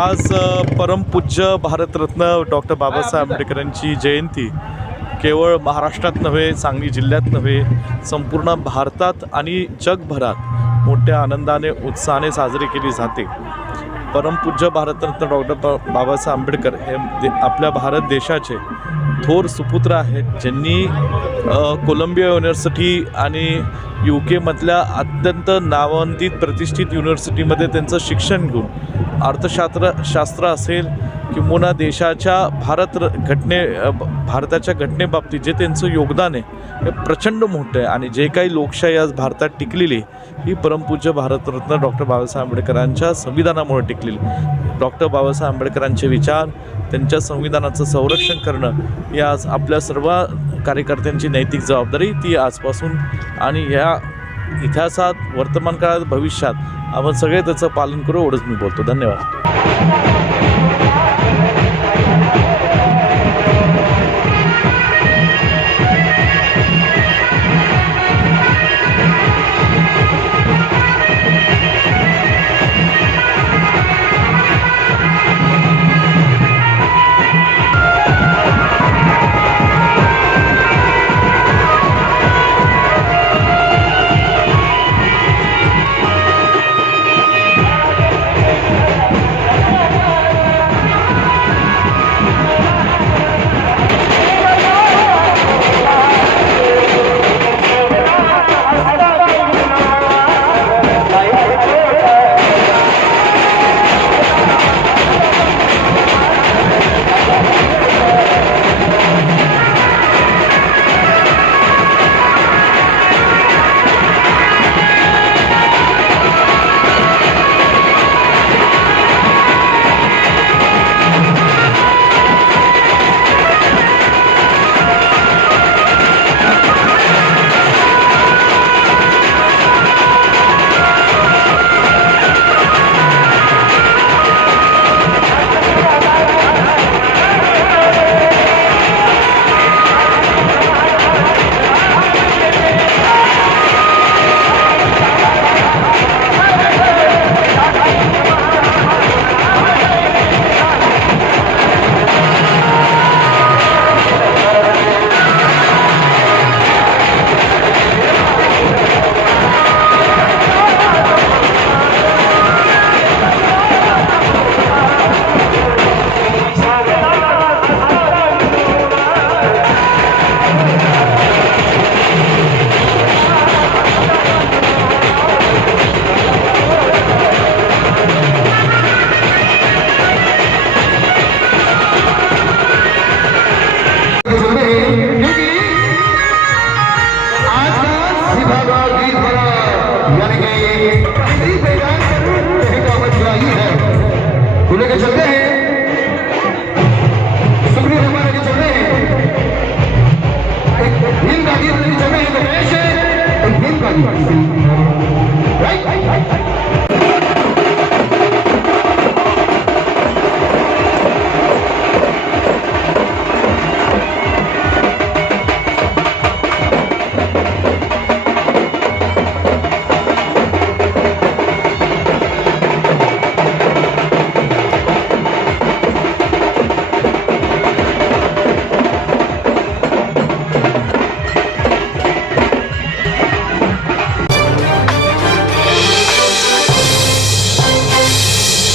आज परमपूज्य भारतरत्न डॉक्टर बाबासाहेब आंबेडकरांची जयंती. केवळ महाराष्ट्रात नव्हे सांगली जिल्ह्यात नव्हे संपूर्ण भारतात आणि जगभरात मोठ्या आनंदाने उत्साहाने साजरी केली जाते. परमपूज्य भारतरत्न डॉक्टर बा- बाबासाहेब आंबेडकर हे दे- आपल्या भारत देशाचे थोर सुपुत्र आहेत ज्यांनी कोलंबिया युनिव्हर्सिटी आणि यू केमधल्या अत्यंत नामांकित प्रतिष्ठित युनिव्हर्सिटीमध्ये त्यांचं शिक्षण घेऊन अर्थशास्त्र शास्त्र असेल किंबहुना देशाच्या भारत र- घटने भारताच्या घटनेबाबतीत जे त्यांचं योगदान आहे हे प्रचंड मोठं आहे. आणि जे काही लोकशाही आज भारतात टिकलेली ही परमपूज्य भारतरत्न डॉक्टर बाबासाहेब आंबेडकरांच्या संविधानामुळे टिकलेली डॉक्टर बाबासाहेब आंबेडकरांचे विचार त्यांच्या संविधानाचं संरक्षण करणं ही आज आपल्या सर्व कार्यकर्त्यांची नैतिक जबाबदारी ती आजपासून आणि ह्या इतिहासात वर्तमान काळात भविष्यात आपण सगळे त्याचं पालन करू एवढंच मी बोलतो. धन्यवाद.